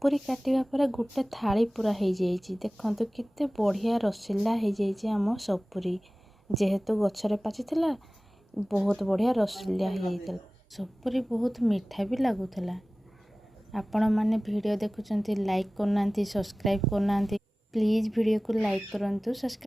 सपुरी काटिया पर गोटे थाली पूरा हो जाइए। देखो केते बढ़िया रसीला हो जाइए आम सपुरी। जेहेतु गछरे पाची बहुत बढ़िया रसीला हो जाता। सपुरी बहुत मीठा भी लगुला। आपण मैंने वीडियो देखुं लाइक करना, सब्सक्राइब करना, प्लीज वीडियो को लाइक करूँ, सब्सक्राइब।